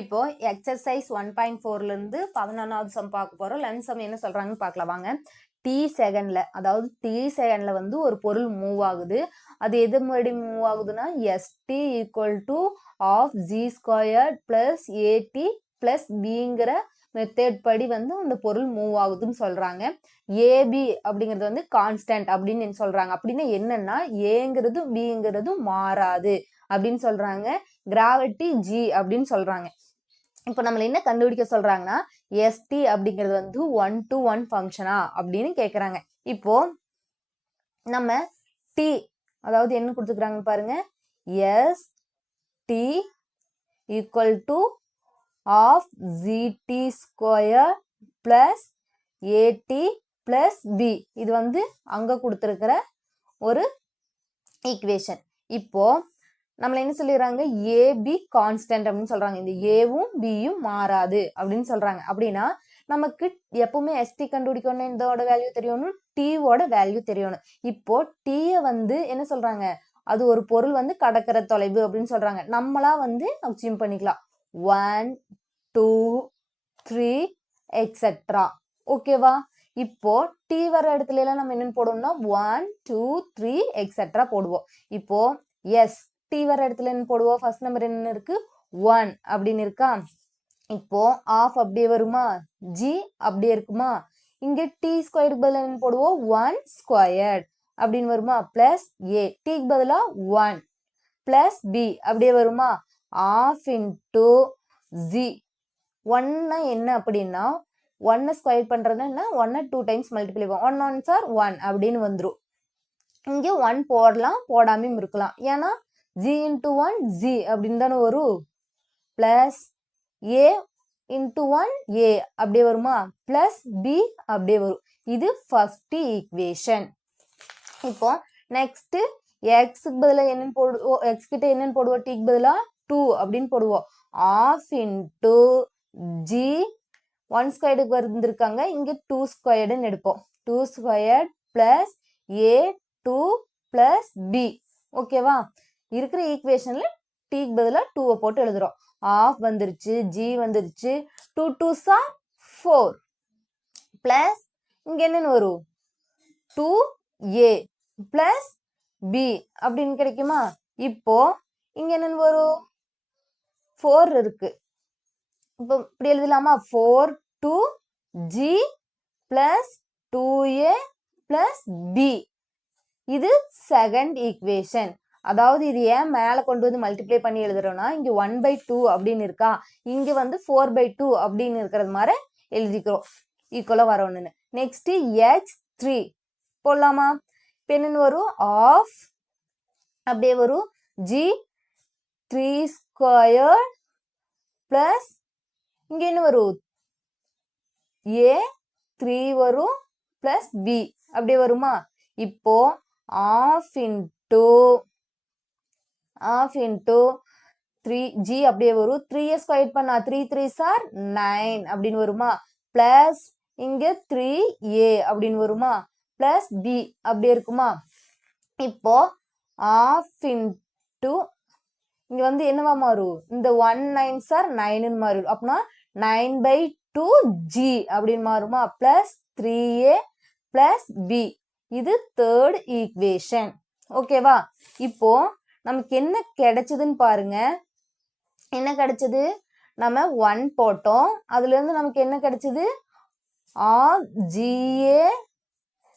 இப்போ எக்ஸசைஸ் 1.4ல இருந்து 11வது சம் பார்க்க போறோம். லென்த் சம் என்ன சொல்றாங்கன்னு பார்க்கலாம் வாங்க. t செகண்ட்ல, அதாவது t செகண்ட்ல வந்து ஒரு பொருள் மூவ் ஆகுது. அது எது மாதிரி மூவ் ஆகுதுன்னா st equal to half G squared plus AD plus பிங்கிற மெத்தட் படி வந்து அந்த பொருள் மூவ் ஆகுதுன்னு சொல்றாங்க. ஏபி அப்படிங்கிறது வந்து கான்ஸ்டன்ட் அப்படின்னு சொல்றாங்க. அப்படின்னா என்னன்னா ஏங்கிறது பிங்கிறதும் மாறாது அப்படின்னு சொல்றாங்க. கிராவிட்டி ஜி அப்படின்னு சொல்றாங்க. இப்போ நம்மள என்ன கண்டுபிடிக்க சொல்றாங்கன்னா எஸ்டி அப்படிங்கிறது வந்து 1-to-1 ஃபங்க்ஷனா அப்படின்னு கேட்குறாங்க. இப்போ நம்ம டி, அதாவது என்ன கொடுத்துக்கிறாங்க பாருங்க, S T equal to half G T square plus AD plus B, இது வந்து அங்க கொடுத்துருக்கிற ஒரு ஈக்குவேஷன். இப்போ நம்மள என்ன சொல்லிடுறாங்க, ஏபி கான்ஸ்டன்ட் அப்படின்னு சொல்றாங்க. இந்த ஏவும் பியும் மாறாது அப்படின்னு சொல்றாங்க. அப்படின்னா நமக்கு எப்பவுமே எஸ்டி கண்டுபிடிக்கணும், இதோட வேல்யூ தெரியணும், டீவோட வேல்யூ தெரியணும். இப்போ டீயை வந்து என்ன சொல்றாங்க, அது ஒரு பொருள் வந்து கடக்கிற தொலைவு அப்படின்னு சொல்றாங்க. நம்மளா வந்து அச்சீவ் பண்ணிக்கலாம் 1 2 3 எக்ஸெட்ரா. ஓகேவா? இப்போ டி வர இடத்துல எல்லாம் நம்ம என்னன்னு போடுவோம்னா 1 2 3 எக்ஸெட்ரா போடுவோம். இப்போ எஸ் டி வர இடத்துல என்ன போடுவோம், ஃபர்ஸ்ட் நம்பர் என்ன இருக்கு 1 அப்படின்னு இருக்கா. இப்போ ஆஃப் அப்படியே வருமா, ஜி அப்படியே இருக்குமா, இங்க டி ஸ்கொயருக்கு பதிலா என்ன போடுவோம் 1 ஸ்கொயர்ட் அப்படின்னு வருமா, பிளஸ் ஏ டிக்கு பதிலா 1 பிளஸ் பி அப்படியே வருமா, ஆஃப் இன்டூ ஜி. 1 என்ன அப்படின்னா 1 ஸ்கொயர் பண்றதுன்னா 1 2 டைம்ஸ் மல்டிப்ளை பண்ணுவோம். 1 1s are 1 அப்படின்னு வந்துடும். இங்க 1 போடலாம், போடாமையும் இருக்கலாம். ஏன்னா ஜி இன்டூ 1 ஜி அப்படின்னு தானே வரும். பிளஸ் ஏ இன்டூ 1 ஏ அப்படியே வருமா, பிளஸ் பி அப்படியே வரும். இது ஃபர்ஸ்ட் ஈக்குவேஷன். இப்போ நெக்ஸ்ட் எக்ஸுக்கு பதிலாக என்னன்னு போடுவோம், எக்ஸ் கிட்ட என்னன்னு போடுவோம், டிக்கு பதிலாக 2 அப்படின்னு போடுவோம். ஆஃப் இன்டூ ஜி 1 ஸ்கொயர்டுக்கு வந்திருக்காங்க, இங்க 2 ஸ்கொயர்டுன்னு எடுப்போம். 2 squared plus A 2 plus B. ஓகேவா? இருக்கிற ஈக்குவேஷன்ல டிக்கு பதிலாக 2 போட்டு எழுதுறோம். ஆஃப் வந்துருச்சு, ஜி வந்துருச்சு, 2 2s are 4 பிளஸ் இங்க என்னன்னு வரும் 2a பிளஸ் b அப்படின்னு கிடைக்குமா. இப்போ இங்க என்னன்னு வரும் 4 இருக்கு. இப்போ இப்படி எழுதலாமா, 4 2g plus 2a plus b. இது செகண்ட் ஈக்குவேஷன். அதாவது இது ஏன் மேல கொண்டு வந்து மல்டிப்ளை பண்ணி எழுதுறோம்னா, இங்க 1/2 அப்படின்னு இருக்கா, இங்க வந்து 4/2 அப்படின்னு இருக்கிறது மாதிரி எழுதிக்கிறோம், ஈக்குவலா வரணும்னு. நெக்ஸ்ட் x3 போடலாமா. இப்போ என்னன்னு வரும், ஆஃப் அப்படியே வரும் ஜி 3 ஸ்கொயர் பிளஸ் இங்க என்ன வரும் ஏ 3 வரும் பிளஸ் பி அப்படியே வருமா. இப்போ ஆஃப் இன்டூ 3g அப்படியே வரும். 3a ஸ்கொயர் பண்ணா 3 3s are 9 அப்படின்னு வருமா, பிளஸ் இங்க 3a அப்படின்னு வருமா, பிளஸ் b அப்படியே இருக்குமா. இப்போ ஆஃப் இன்டூ இங்க வந்து என்னவா மாறும், இந்த 1 9s are 9ன்னு மாறும். அப்படின்னா 9/2g அப்படின்னு மாறுமா, பிளஸ் 3a பிளஸ் b. இது தேர்ட் ஈக்குவேஷன். ஓகேவா? இப்போ நமக்கு என்ன கிடைச்சதுன்னு பாருங்க. என்ன கிடைச்சது, நம்ம 1 போட்டோம், அதுல இருந்து நமக்கு என்ன கிடைச்சது,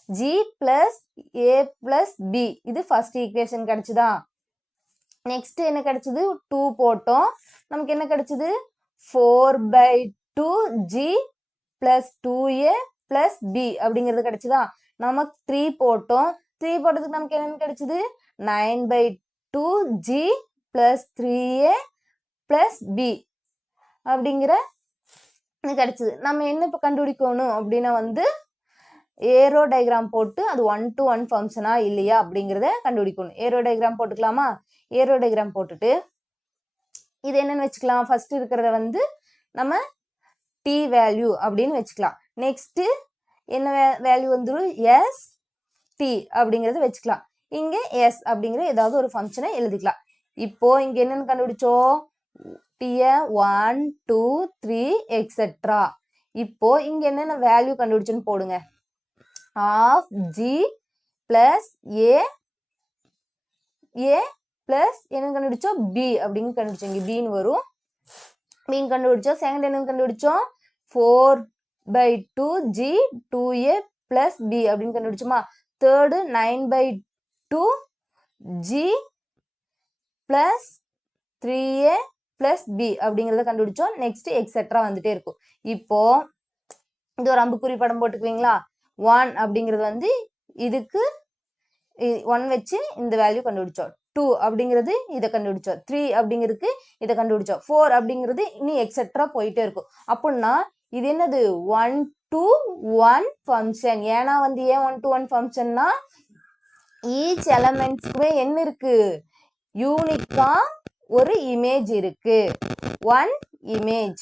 G plus A plus B. இது ஃபர்ஸ்ட் ஈக்குவேஷன் கிடைச்சதா. நெக்ஸ்ட் என்ன கிடைச்சது, 2 போட்டோம், நமக்கு என்ன கிடைச்சது 4/2g plus 2a plus b அப்படிங்கிறது கிடைச்சதா. நமக்கு 3 போட்டோம், 3 போட்டதுக்கு நமக்கு என்னன்னு கிடைச்சது 9/2g plus 3a plus b அப்படிங்கிற கிடைச்சது. நம்ம என்ன இப்போ கண்டுபிடிக்கணும் அப்படின்னா வந்து ஏரோ டயக்ராம் போட்டு அது 1-to-1 ஃபங்க்ஷனா இல்லையா அப்படிங்கிறத கண்டுபிடிக்கணும். ஏரோ டயக்ராம் போட்டுக்கலாமா. ஏரோ டயக்ராம் போட்டுட்டு இது என்னன்னு வச்சுக்கலாம், ஃபர்ஸ்ட் இருக்கிறத வந்து நம்ம டி வேல்யூ அப்படின்னு வச்சுக்கலாம். நெக்ஸ்ட் என்ன வேல்யூ வந்துடும், எஸ் டி அப்படிங்கறத வச்சுக்கலாம். இங்க எஸ் அப்படிங்கிற ஏதாவது ஒரு ஃபங்க்ஷனை எழுதிக்கலாம். இப்போ இங்க என்னன்னு கண்டுபிடிச்சோம், டீயை 1 2 3 எக்ஸெட்ரா. இப்போ இங்க என்னென்ன வேல்யூ கண்டுபிடிச்சுன்னு போடுங்க. Half G plus A plus என்ன கண்டுபிடிச்சோம் பி அப்படின்னு கண்டுபிடிச்சோம். இங்க பின்னு வரும். மீன் கண்டுபிடிச்சோம். செகண்ட் என்ன கண்டுபிடிச்சோம் 4/2g 2a பிளஸ் b அப்படின்னு கண்டுபிடிச்சோமா. Third 9/2g plus 3a plus b அப்படிங்கிறத கண்டுபிடிச்சோம். நெக்ஸ்ட் எக்ஸெட்ரா வந்துட்டே இருக்கும். இப்போ இது ஒரு அம்புக்குறி படம் போட்டுக்குவீங்களா. 1 அப்படிங்கிறது வந்து இதுக்கு 1 வச்சு இந்த வேல்யூ கண்டுபிடிச்சோம். 2 அப்படிங்கிறது இதை கண்டுபிடிச்சோம். 3 அப்படிங்கிறதுக்கு இதை கண்டுபிடிச்சோம். 4 அப்படிங்கிறது இன்னும் எக்ஸெட்ரா போயிட்டே இருக்கும். அப்படின்னா இது என்னது 1 to 1 ஃபங்க்ஷன். ஏன்னா வந்து ஏன் 1 to 1 ஃபங்க்ஷன்னா ஈச் எலமெண்ட்ஸ்க்குமே என்ன இருக்கு யூனிக்கா ஒரு இமேஜ் இருக்கு. 1 இமேஜ்.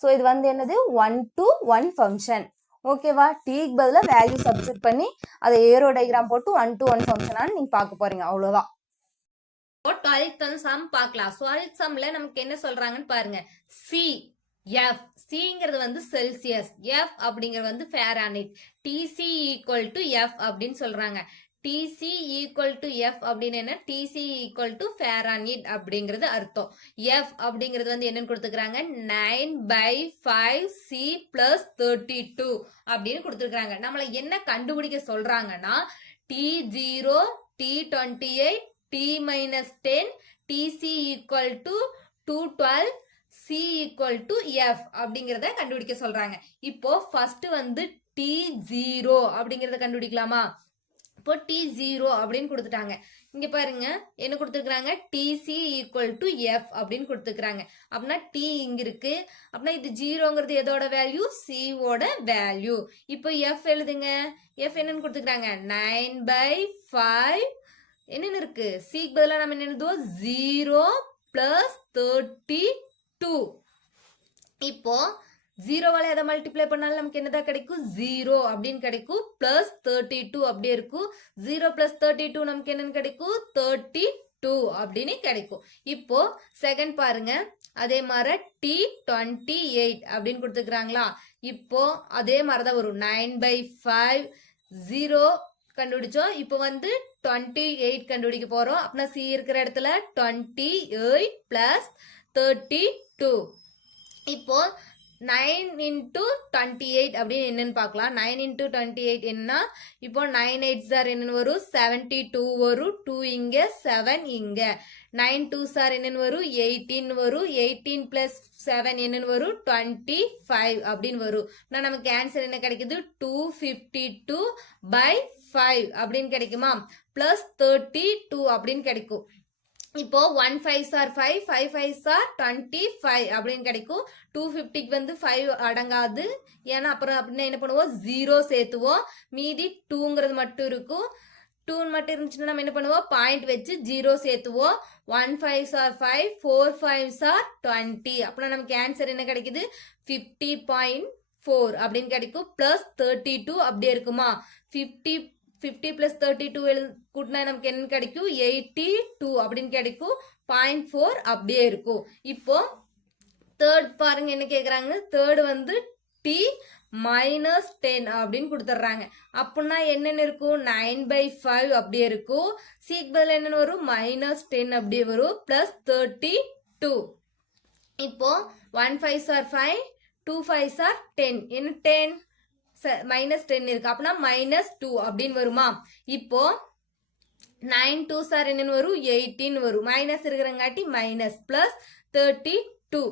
ஸோ இது வந்து என்னது 1 to 1 ஃபங்க்ஷன். ஓகேவா. டீக்கு பதிலாக வேல்யூ சப்ஸ்டிட் பண்ணி அதை ஏரோ டயக்ராம் போட்டு 1 to 1 ஃபங்க்ஷனான்னு நீங்க பார்க்க போறீங்க. அவ்வளவுதான். 12th சம் பார்க்கலாம். 12th சம்ல நமக்கு என்ன சொல்றாங்கன்னு பாருங்க. சி எஃப் சிங்கிறது வந்து செல்சியஸ், எஃப் அப்படிங்கிறது வந்து Fahrenheit. T C equal to F அப்படின்னு சொல்றாங்க. டிசி ஈக்குவல் டு எஃப் அப்படின்னு என்ன, டிசி ஈக்குவல் டு ஃபாரன்ஹீட் அப்படிங்கிறது அர்த்தம். எஃப் அப்படிங்கிறது வந்து என்னன்னு கொடுத்துக்கிறாங்க 9/5c plus 32 அப்படின்னு கொடுத்துருக்காங்க. நம்மள என்ன கண்டுபிடிக்க சொல்றாங்கன்னா T0 T28 T-10 TC equal to 212 C equal to F அப்படிங்கறத கண்டுபிடிக்க சொல்றாங்க. இப்போ ஃபர்ஸ்ட் வந்து T0 அப்படிங்கறத கண்டுபிடிக்கலாமா. இப்போ T0 அப்படின்னு கொடுத்துட்டாங்க. இங்க பாருங்க என்ன கொடுத்துருக்காங்க TC equal to F அப்படின்னு கொடுத்துருக்காங்க. அப்படின்னா T இங்க இருக்கு. அப்படின்னா இது 0ங்கிறது எதோட வேல்யூ C ஓட வேல்யூ. இப்போ F எழுதுங்க. F என்னன்னு கொடுத்துருக்காங்க 9/5 என்னன்னு இருக்கு சிக்கு பதிலாக நம்ம என்ன எழுதுவோம் 0 plus 32. இப்போ 0வால எதை மல்டிப்ளை பண்ணாலும் நமக்கு என்னதான் கிடைக்கும் 0 அப்படின்னு கிடைக்கும். பிளஸ் 32 அப்படியே இருக்கும். 0 plus 32 நமக்கு என்னன்னு கிடைக்கும் 32 அப்படின்னு கிடைக்கும். இப்போ செகண்ட் பாருங்க. அதே மாதிரி T28 அப்படின்னு கொடுத்துக்கிறாங்களா. இப்போ அதே மாதிரிதான் வரும் 9/5 0 கண்டுபிடிச்சோம். இப்போ வந்து 28 கண்டுபிடிக்க போறோம். அப்படின்னா சி இருக்கிற இடத்துல 28 plus 32. இப்போ 9 into 28 அப்படின்னு என்னன்னு பார்க்கலாம். 9 into 28 என்ன, இப்போ 9 8s are என்னன்னு வரும் 72 வரும். 2 இங்க 7 இங்க 9 2s are என்னன்னு வரும் 18 வரும். 18 plus 7 என்னன்னு வரும் 25 அப்படின்னு வரும். நமக்கு ஆன்சர் என்ன கிடைக்குது 252/5 அப்படின்னு கிடைக்குமா. பிளஸ் 32 அப்படின்னு கிடைக்கும். இப்போ 1 5s are 5 5 5s are 25 அப்படின்னு கிடைக்கும். 250க்கு வந்து 5 அடங்காது. ஏன்னா அப்புறம் அப்படின்னா என்ன பண்ணுவோம் 0 சேர்த்துவோம். மீதி 2ங்கிறது மட்டும் இருக்கும். 2 மட்டும் இருந்துச்சுன்னா நம்ம என்ன பண்ணுவோம் பாயிண்ட் வச்சு 0 சேர்த்துவோம். 1 5s are 5 4 5s are 20. அப்படின்னா நமக்கு ஆன்சர் என்ன கிடைக்குது 50.4 அப்படின்னு கிடைக்கும். பிளஸ் 32 அப்படியே இருக்குமா. 50 plus 32 கூட்டினா நமக்கு என்ன கிடைக்கும் 82 அப்படின்னு கிடைக்கும். 0.4 அப்படியே இருக்கும். இப்போ தேர்ட் பாருங்க என்ன கேக்குறாங்க. தேர்ட் வந்து T-10 அப்படின்னு கொடுத்துட்றாங்க. அப்படின்னா என்னென்ன இருக்கும் 9/5 அப்படியே இருக்கும். சீக்கு பதில் என்னன்னு வரும் -10 அப்படியே வரும். பிளஸ் 32. இப்போ 1 5s are 5 2 5s are 10 என்ன 10 -10 இருக்கு. அப்படின்னா -2 அப்படின்னு வருமா. இப்போ 9 2s are என்னன்னு வரும் 18 வரும். மைனஸ் இருக்கிறங்காட்டி மைனஸ் பிளஸ் 32.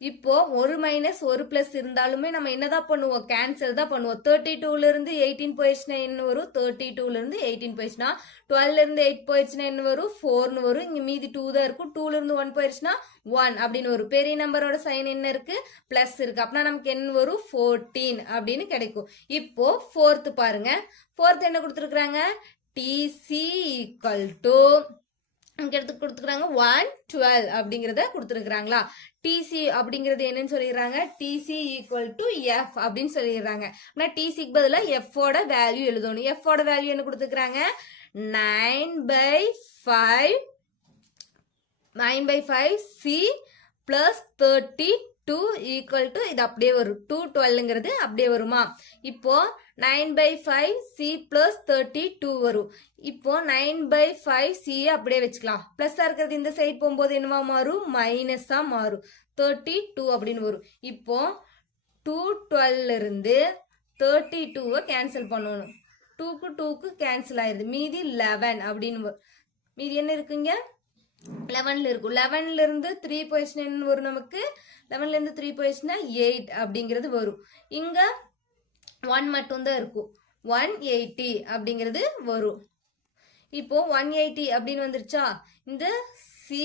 இப்போ ஒரு மைனஸ் ஒரு பிளஸ் இருந்தாலுமே நம்ம என்னதான் பண்ணுவோம் கேன்சல் தான் பண்ணுவோம். 32ல இருந்து 18 போயிடுச்சுன்னா என்ன வரும் 32ல இருந்து 18 போயிடுச்சுன்னா 12ல இருந்து 8 போயிடுச்சுன்னா என்ன வரும் 4ன்னு வரும். இங்க மீதி 2 தான் இருக்கும். 2ல இருந்து 1 போயிடுச்சுன்னா 1 அப்படின்னு வரும். பெரிய நம்பரோட சைன் என்ன இருக்கு பிளஸ் இருக்கு. அப்படின்னா நமக்கு என்ன வரும் 14 அப்படின்னு கிடைக்கும். இப்போ ஃபோர்த் பாருங்க. ஃபோர்த் என்ன கொடுத்துருக்காங்க TC ஈக்குவல் டு எடுத்து கொடுத்துக்கிறாங்க 112 அப்படிங்கறத கொடுத்துருக்காங்களா. டிசி அப்படிங்கிறது என்னன்னு சொல்லிடுறாங்க டிசி ஈக்குவல் டு எஃப் அப்படின்னு சொல்லிடுறாங்க. ஆனா டிசிக்கு பதிலாக எஃப் ஓட வேல்யூ எழுதணும். எஃப் ஓட வேல்யூ என்ன கொடுத்துக்கிறாங்க 9/5 சி பிளஸ் 32 ஈக்குவல் டு இது அப்படியே வரும் 212ங்கிறது அப்படியே வருமா. இப்போ 9/5 c பிளஸ் 32 வரும். இப்போ 9/5 c அப்படியே வச்சுக்கலாம். பிளஸ் இருக்கிறது இந்த சைடு போகும்போது என்னவா மாறும், மைனஸா மாறும். 32 அப்படின்னு வரும். இப்போ 212 இருந்து 32 கேன்சல் பண்ணணும். 2க்கு 2க்கு கேன்சல் ஆயிருது. மீதி 11 அப்படின்னு மீதி என்ன இருக்குங்க, 11ல இருக்கும். 11ல இருந்து 3 போயிடுச்சுன்னா என்ன வரும் நமக்கு, 11ல இருந்து 3 போயிடுச்சுன்னா 8 அப்படிங்கிறது வரும். இங்க 1 மட்டும்தான் இருக்கும். 180 அப்படிங்கிறது வரும். இப்போ 180 அப்படின்னு வந்துருச்சா, இந்த சி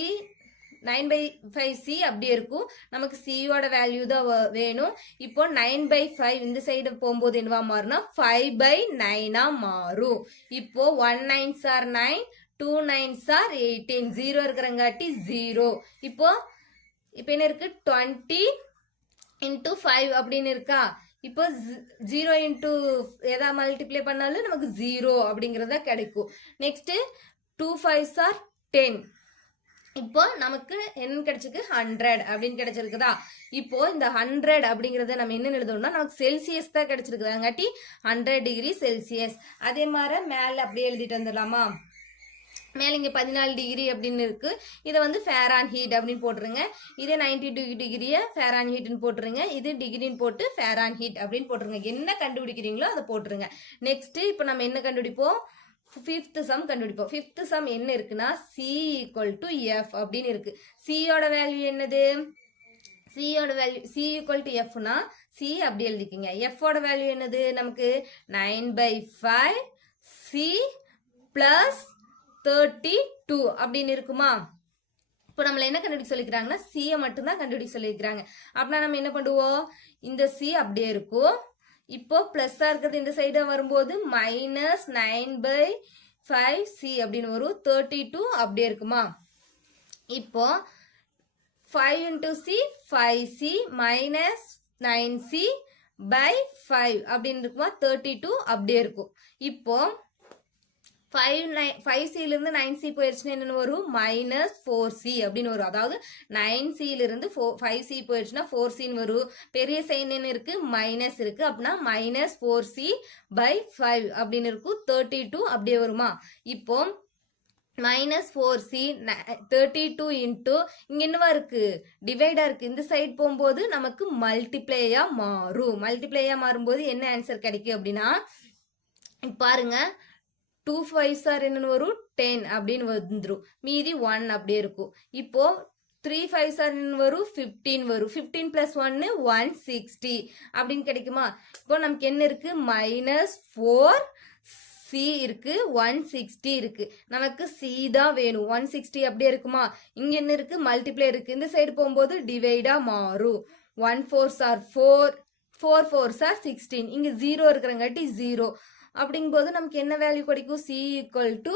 9/5 c அப்படியே இருக்கும். நமக்கு c யோட வேல்யூ தான் வேணும். இப்போ 9/5 இந்த சைடு போகும்போது என்னவா மாறும்னா 5/9 மாறும். இப்போ 1 9s are 9, 2 9s are 18, 0 இருக்கிறங்காட்டி 0. இப்போ என்ன இருக்கு, 20 into 5 அப்படின்னு இருக்கா. இப்போ 0 into எதா மல்டிப்ளை பண்ணாலும் நமக்கு 0 அப்படிங்கறத கிடைக்கும். Next 2 5s are 10. இப்போ நமக்கு என்ன கிடைச்சிருக்கு, 100 அப்படின்னு கிடைச்சிருக்குதா. இப்போ இந்த 100 அப்படிங்கறத நம்ம என்ன எழுதணும்னா, நமக்கு செல்சியஸ் தான் கிடைச்சிருக்குது. அதங்காட்டி 100 டிகிரி செல்சியஸ். அதே மாதிரி மேல அப்படியே எழுதிட்டு வந்துடலாமா. மேல இங்க 14 டிகிரி அப்படின்னு இருக்கு. இதை வந்து ஃபேரான் ஹீட் அப்படின்னு போட்டுருங்க. இதே 92 டிகிரிய ஃபேரான் ஹீட்னு போட்டுருங்க. இது டிகிரின்னு போட்டு ஃபேரான் ஹீட் அப்படின்னு போட்டுருங்க. என்ன கண்டுபிடிக்கிறீங்களோ அதை போட்டுருங்க. நெக்ஸ்ட் இப்போ நம்ம என்ன கண்டுபிடிப்போம், 5th சம் கண்டுபிடிப்போம். 5th சம் என்ன இருக்குன்னா, c ஈக்குவல் டு எஃப் அப்படின்னு இருக்கு. c யோட வேல்யூ என்னது, c யோட வேல்யூ c ஈக்குவல் டு எஃப்னா c அப்படி எழுதிக்கிங்க. f ஓட வேல்யூ என்னது, நமக்கு 9/5 c பிளஸ் 32 அப்படின்னு இருக்குமா. இப்போ நம்மள என்ன கண்டுபிடிக்க சொல்லிக்கிறாங்கன்னா, c மட்டும்தான் கண்டுபிடிக்க சொல்லிக்கிறாங்க. அப்படின்னா நம்ம என்ன பண்ணுவோம், இந்த c அப்படியே இருக்கும். இப்போ பிளஸ்ஸா இருக்கிறது இந்த சைடு வரும்போது மைனஸ் 9/5 c அப்படின்னு வரும். 32 அப்படியே இருக்குமா. இப்போ 5 into c 5c minus 9c by 5 அப்படின்னு இருக்குமா. 32 அப்படியே இருக்கும். இப்போ 5c இருந்து 9c போயிடுச்சுன்னா என்ன வரும், மைனஸ் 4c அப்படின்னு வரும். அதாவது 9c இருந்து 5c போயிடுச்சுன்னா 4c வரும். பெரிய சைன் என்ன இருக்கு, மைனஸ் இருக்கு. அப்படின்னா மைனஸ் 4c by 5 அப்படின்னு இருக்கும். 32 அப்படியே வருமா. இப்போ மைனஸ் 4c 32 இன்டூ இங்க என்னவா இருக்கு, டிவைடா இருக்கு. இந்த சைடு போகும்போது நமக்கு மல்டிப்ளையா மாறும். மல்டிப்ளையா மாறும்போது என்ன ஆன்சர் கிடைக்கும் அப்படின்னா, பாருங்க 2 5s are என்னன்னு வரும், 10 அப்படின்னு வந்துரும். மீதி 1 அப்படியே இருக்கும். இப்போ 3 5s are என்னன்னு வரும், 15 வரும். 15 plus 1 160 அப்படின்னு கிடைக்குமா. இப்போ நமக்கு என்ன இருக்கு, மைனஸ் 4c இருக்கு, 160 இருக்கு. நமக்கு c தான் வேணும். 160 அப்படியே இருக்குமா. இங்க என்ன இருக்கு, மல்டிப்ளை இருக்கு. இந்த சைடு போகும்போது டிவைடா மாறும். 1 4s are 4, 4 4s are 16. இங்க 0 இருக்கிறங்காட்டி 0 அப்படிங்கும்போது நமக்கு என்ன வேல்யூ கிடைக்கும், c equal to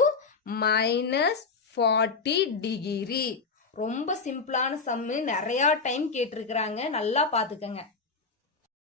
minus 40 degree. ரொம்ப சிம்பிளான சம்மு, நிறைய டைம் கேட்டிருக்கிறாங்க, நல்லா பாத்துக்கங்க.